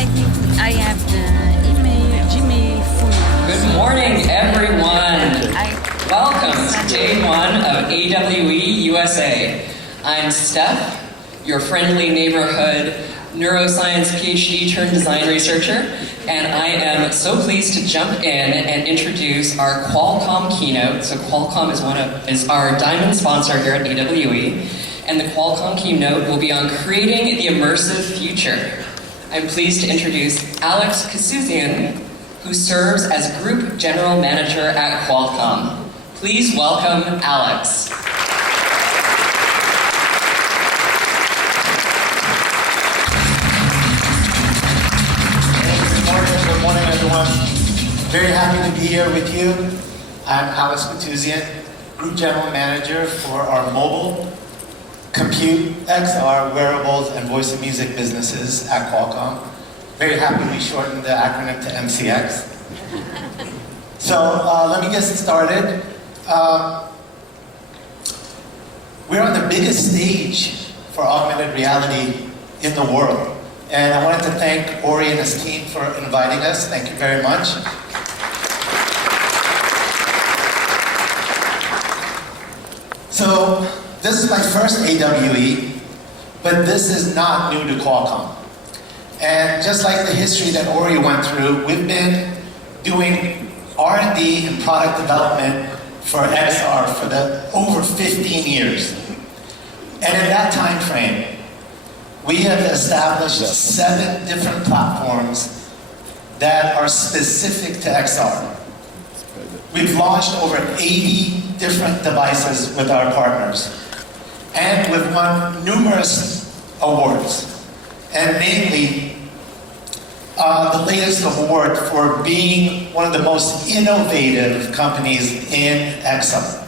I think I have the Gmail full. Good morning, everyone. Welcome to day one of AWE USA. I'm Steph, your friendly neighborhood neuroscience PhD turned design researcher, and I am so pleased to jump in and introduce our Qualcomm keynote. So Qualcomm is our diamond sponsor here at AWE, and the Qualcomm keynote will be on creating the immersive future. I'm pleased to introduce Alex Katouzian, who serves as Group General Manager at Qualcomm. Please welcome Alex. Good morning, everyone. Very happy to be here with you. I'm Alex Katouzian, Group General Manager for our mobile, compute, XR, wearables, and voice and music businesses at Qualcomm. Very happy we shortened the acronym to MCX. So let me get started. We're on the biggest stage for augmented reality in the world. And I wanted to thank Ori and his team for inviting us. Thank you very much. So, this is my first AWE, but this is not new to Qualcomm. And just like the history that Ori went through, we've been doing R&D and product development for XR for over 15 years. And in that time frame, we have established 7 different platforms that are specific to XR. We've launched over 80 different devices with our partners. And we've won numerous awards. And namely, the latest award for being one of the most innovative companies in XR.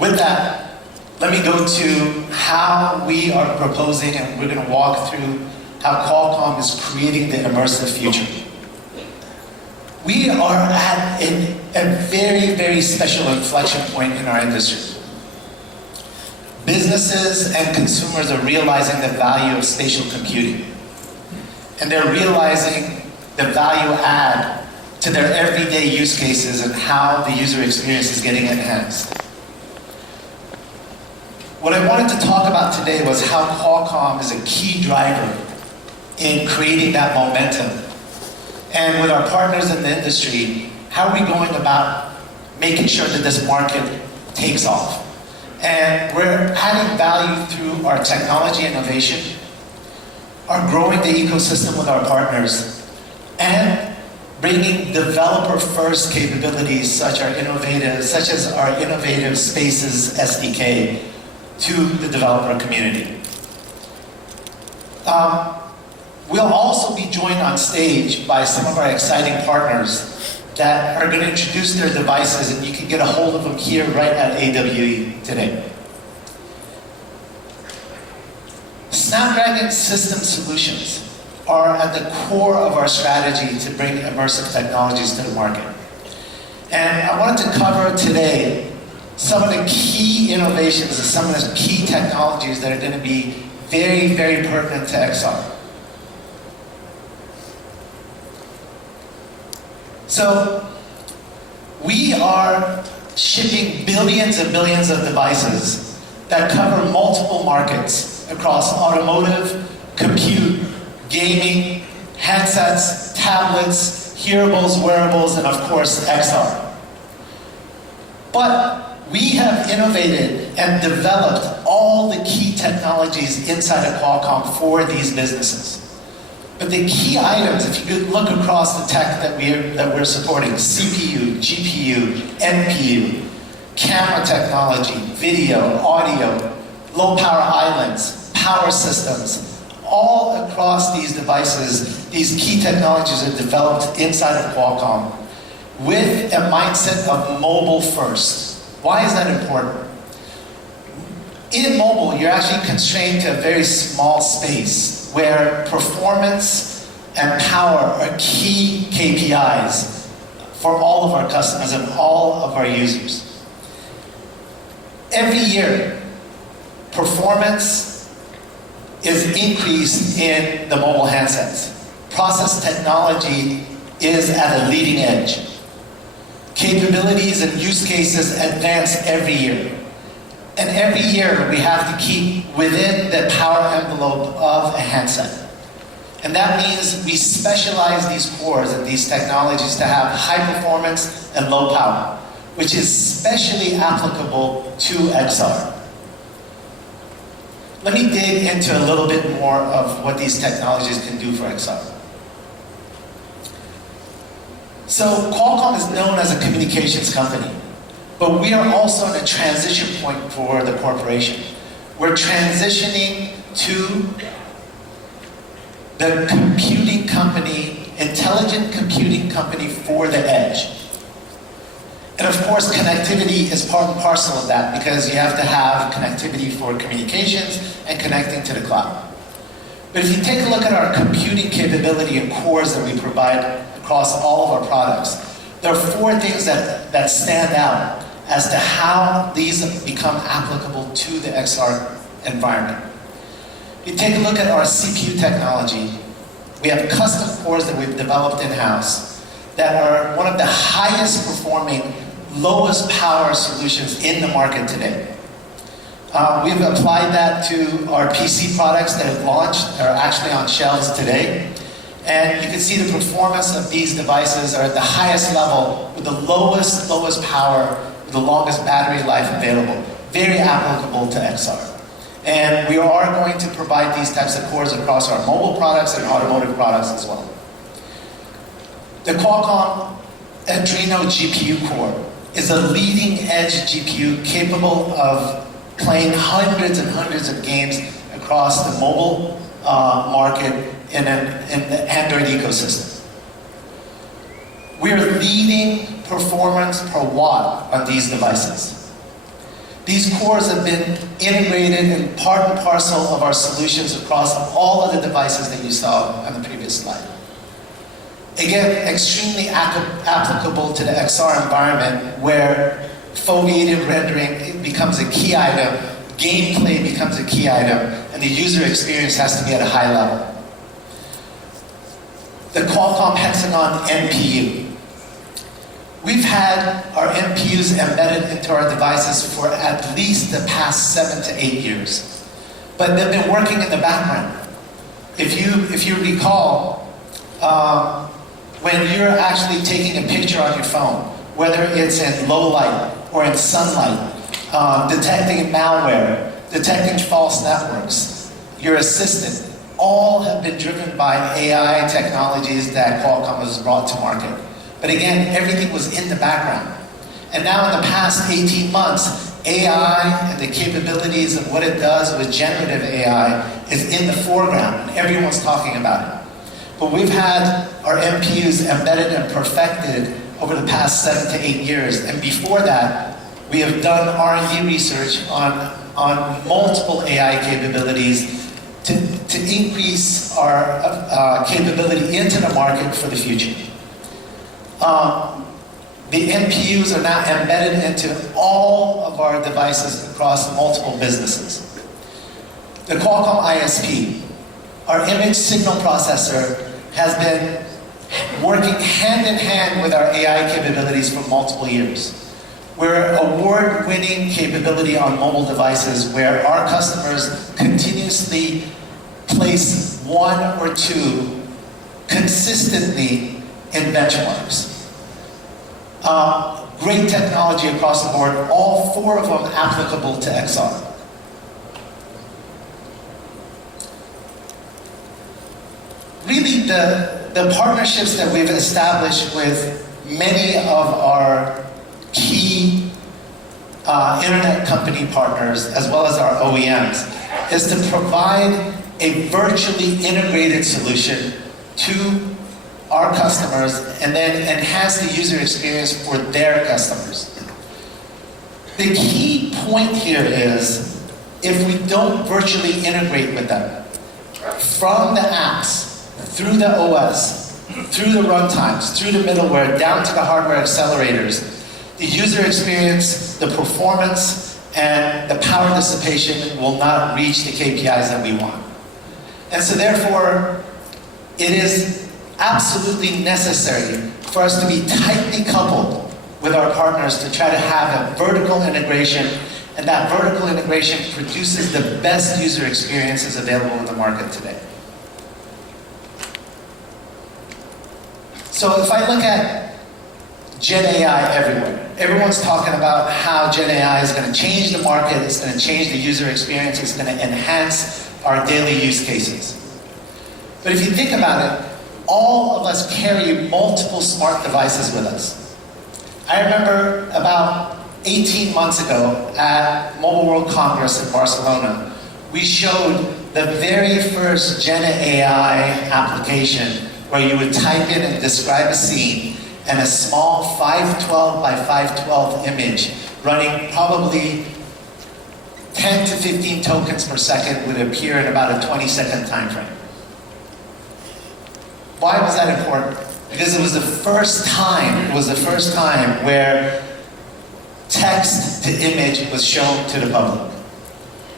With that, let me go to how we are proposing, and we're going to walk through how Qualcomm is creating the immersive future. We are at a very, very special inflection point in our industry. Businesses and consumers are realizing the value of spatial computing. And they're realizing the value add to their everyday use cases and how the user experience is getting enhanced. What I wanted to talk about today was how Qualcomm is a key driver in creating that momentum. And with our partners in the industry, how are we going about making sure that this market takes off? And we're adding value through our technology innovation, our growing the ecosystem with our partners, and bringing developer-first capabilities such as our innovative Spaces SDK to the developer community. We'll also be joined on stage by some of our exciting partners that are going to introduce their devices, and you can get a hold of them here right at AWE today. Snapdragon System Solutions are at the core of our strategy to bring immersive technologies to the market. And I wanted to cover today some of the key innovations and some of the key technologies that are going to be very, very pertinent to XR. So, we are shipping billions and billions of devices that cover multiple markets across automotive, compute, gaming, handsets, tablets, hearables, wearables, and of course, XR. But we have innovated and developed all the key technologies inside of Qualcomm for these businesses. But the key items, if you could look across the tech that we're supporting, CPU, GPU, NPU, camera technology, video, audio, low power islands, power systems, all across these devices, these key technologies are developed inside of Qualcomm with a mindset of mobile first. Why is that important? In mobile, you're actually constrained to a very small space where performance and power are key KPIs for all of our customers and all of our users. Every year, performance is increase in the mobile handsets. Process technology is at a leading edge. Capabilities and use cases advance every year. And every year we have to keep within the power envelope of a handset. And that means we specialize these cores and these technologies to have high performance and low power, which is especially applicable to XR. Let me dig into a little bit more of what these technologies can do for XR. So Qualcomm is known as a communications company, but we are also in a transition point for the corporation. We're transitioning to the computing company, intelligent computing company for the edge. And of course, connectivity is part and parcel of that because you have to have connectivity for communications and connecting to the cloud. But if you take a look at our computing capability and cores that we provide across all of our products, there are four things that stand out as to how these become applicable to the XR environment. If you take a look at our CPU technology, we have custom cores that we've developed in-house that are one of the highest performing, lowest power solutions in the market today. We've applied that to our PC products that have launched, are actually on shelves today. And you can see the performance of these devices are at the highest level with the lowest power, with the longest battery life available. Very applicable to XR. And we are going to provide these types of cores across our mobile products and automotive products as well. The Qualcomm Adreno GPU core is a leading edge GPU capable of playing hundreds and hundreds of games across the mobile market in the Android ecosystem. We are leading performance per watt on these devices. These cores have been integrated and part and parcel of our solutions across all of the devices that you saw on the previous slide. Again, extremely applicable to the XR environment where foveated rendering becomes a key item, gameplay becomes a key item, and the user experience has to be at a high level. The Qualcomm Hexagon NPU. We've had our NPUs embedded into our devices for at least the past 7 to 8 years. But they've been working in the background. If you recall, when you're actually taking a picture on your phone, whether it's in low light or in sunlight, detecting malware, detecting false networks, your assistant, all have been driven by AI technologies that Qualcomm has brought to market. But again, everything was in the background. And now in the past 18 months, AI and the capabilities of what it does with generative AI is in the foreground, and everyone's talking about it. But we've had our NPUs embedded and perfected over the past 7 to 8 years. And before that, we have done R&D research on multiple AI capabilities to increase our capability into the market for the future. The NPUs are now embedded into all of our devices across multiple businesses. The Qualcomm ISP, our image signal processor, has been working hand in hand with our AI capabilities for multiple years. We're award-winning capability on mobile devices where our customers continuously place 1 or 2 consistently in benchmarks. Great technology across the board, all 4 of them applicable to XR. Really, the partnerships that we've established with many of our key internet company partners, as well as our OEMs, is to provide a virtually integrated solution to our customers and then enhance the user experience for their customers. The key point here is, if we don't virtually integrate with them, from the apps, through the OS, through the runtimes, through the middleware, down to the hardware accelerators, the user experience, the performance, and the power dissipation will not reach the KPIs that we want. And so therefore, it is absolutely necessary for us to be tightly coupled with our partners to try to have a vertical integration, and that vertical integration produces the best user experiences available in the market today. So if I look at Gen AI everywhere, everyone's talking about how Gen AI is going to change the market, it's going to change the user experience, it's going to enhance our daily use cases. But if you think about it, all of us carry multiple smart devices with us. I remember about 18 months ago at Mobile World Congress in Barcelona, we showed the very first Gen AI application where you would type in and describe a scene, and a small 512 by 512 image running probably 10 to 15 tokens per second would appear in about a 20-second time frame. Why was that important? Because it was the first time where text to image was shown to the public.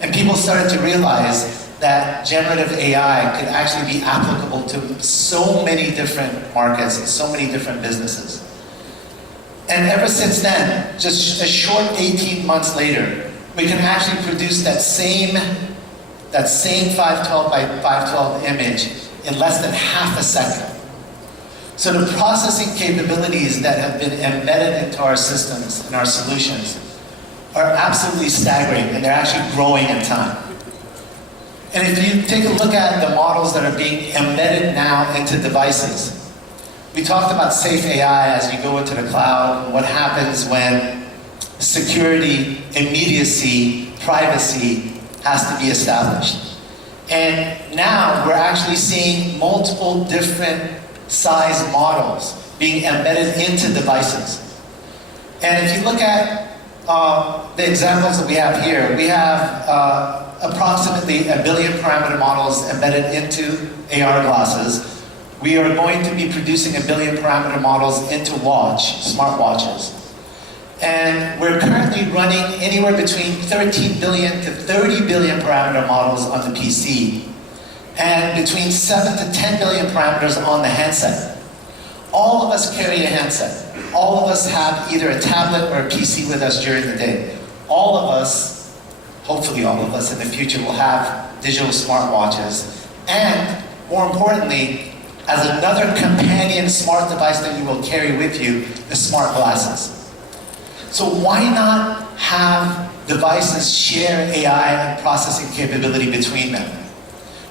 And people started to realize that generative AI could actually be applicable to so many different markets and so many different businesses. And ever since then, just a short 18 months later, we can actually produce that same 512 by 512 image in less than half a second. So the processing capabilities that have been embedded into our systems and our solutions are absolutely staggering, and they're actually growing in time. And if you take a look at the models that are being embedded now into devices, we talked about safe AI as you go into the cloud, and what happens when security, immediacy, privacy has to be established. And now we're actually seeing multiple different size models being embedded into devices. And if you look at the examples that we have here, we have approximately 1 billion parameter models embedded into AR glasses. We are going to be producing 1 billion parameter models into smartwatches. And we're currently running anywhere between 13 billion to 30 billion parameter models on the PC, and between 7 to 10 billion parameters on the handset. All of us carry a handset. All of us have either a tablet or a PC with us during the day. All of us, hopefully all of us in the future, will have digital smartwatches. And more importantly, as another companion smart device that you will carry with you, the smart glasses. So why not have devices share AI and processing capability between them?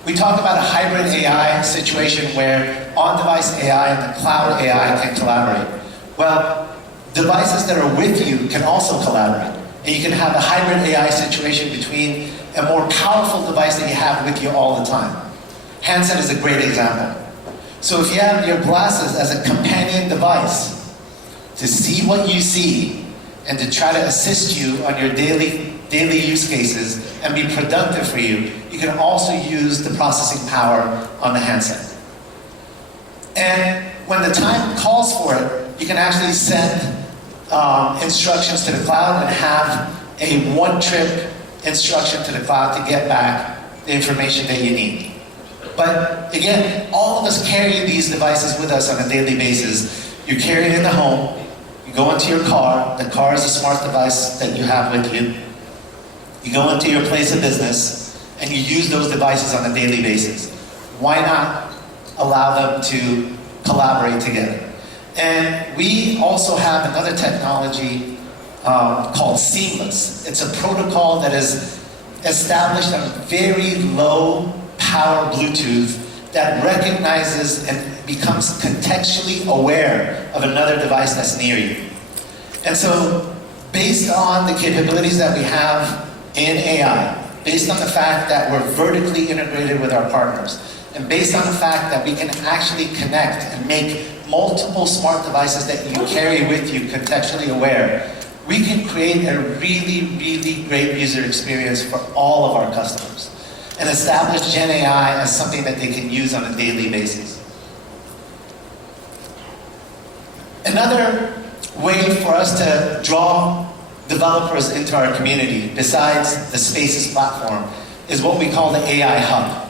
We talk about a hybrid AI situation where on-device AI and the cloud AI can collaborate. Well, devices that are with you can also collaborate. And you can have a hybrid AI situation between a more powerful device that you have with you all the time. Handset is a great example. So if you have your glasses as a companion device to see what you see and to try to assist you on your daily use cases and be productive for you, you can also use the processing power on the handset. And when the time calls for it, you can actually send instructions to the cloud and have a one-trip instruction to the cloud to get back the information that you need. But again, all of us carry these devices with us on a daily basis. You carry it in the home, you go into your car, the car is a smart device that you have with you. You go into your place of business, and you use those devices on a daily basis. Why not allow them to collaborate together? And we also have another technology called Seamless. It's a protocol that is established on very low power Bluetooth that recognizes and becomes contextually aware of another device that's near you. And so, based on the capabilities that we have in AI, based on the fact that we're vertically integrated with our partners, and based on the fact that we can actually connect and make multiple smart devices that you carry with you contextually aware, we can create a really, really great user experience for all of our customers and establish Gen AI as something that they can use on a daily basis. Another way for us to draw developers into our community, besides the Spaces platform, is what we call the AI Hub.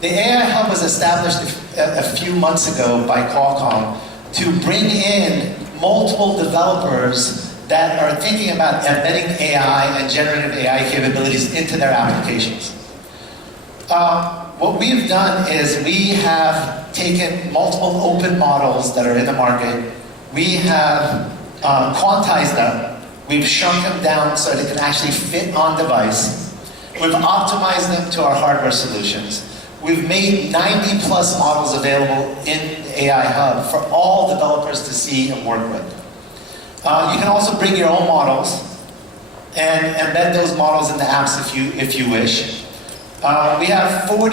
The AI Hub was established a few months ago by Qualcomm to bring in multiple developers that are thinking about embedding AI and generative AI capabilities into their applications. What we've done is we have taken multiple open models that are in the market. We have quantized them. We've shrunk them down so they can actually fit on device. We've optimized them to our hardware solutions. We've made 90 plus models available in the AI Hub for all developers to see and work with. You can also bring your own models and embed those models in the apps if you wish. We have over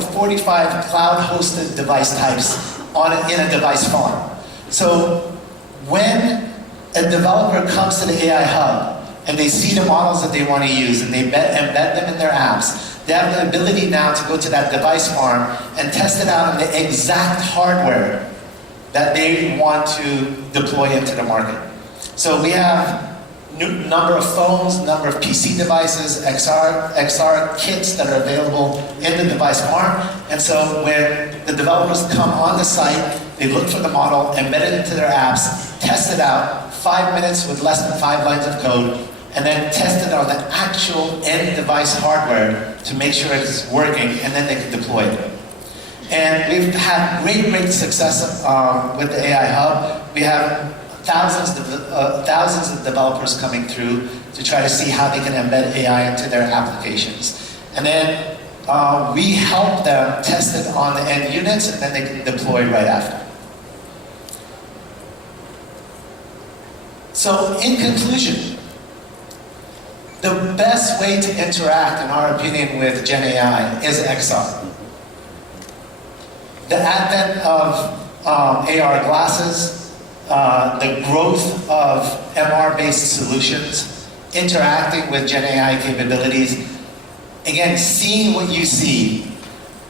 45 cloud-hosted device types in a device farm. So when a developer comes to the AI Hub and they see the models that they want to use and they embed them in their apps, they have the ability now to go to that device farm and test it out on the exact hardware that they want to deploy into the market. So we have number of phones, number of PC devices, XR kits that are available in the device farm. And so when the developers come on the site, they look for the model, embed it into their apps, test it out, 5 minutes with less than 5 lines of code, and then test it on the actual end device hardware to make sure it's working, and then they can deploy it. And we've had great success with the AI Hub. We have thousands of developers coming through to try to see how they can embed AI into their applications. And then we help them test it on the end units, and then they can deploy right after. So in conclusion, the best way to interact, in our opinion, with Gen AI is XR. The advent of AR glasses, the growth of MR-based solutions, interacting with Gen AI capabilities, again, seeing what you see,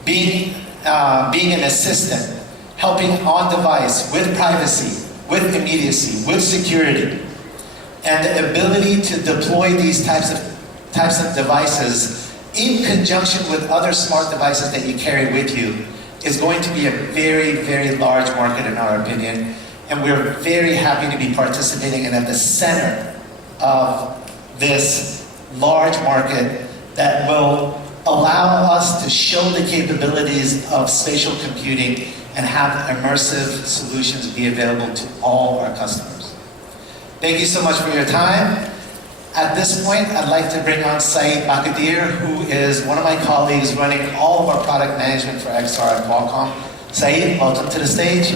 being an assistant, helping on device with privacy, with immediacy, with security, and the ability to deploy these types of devices in conjunction with other smart devices that you carry with you is going to be a very large market in our opinion, and we're very happy to be participating and at the center of this large market that will allow us to show the capabilities of spatial computing and have immersive solutions be available to all our customers. Thank you so much for your time. At this point, I'd like to bring on Saeed Bakadir, who is one of my colleagues running all of our product management for XR at Qualcomm. Saeed, welcome to the stage.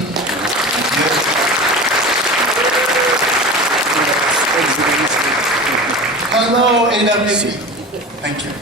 Hello, AWC. Thank you.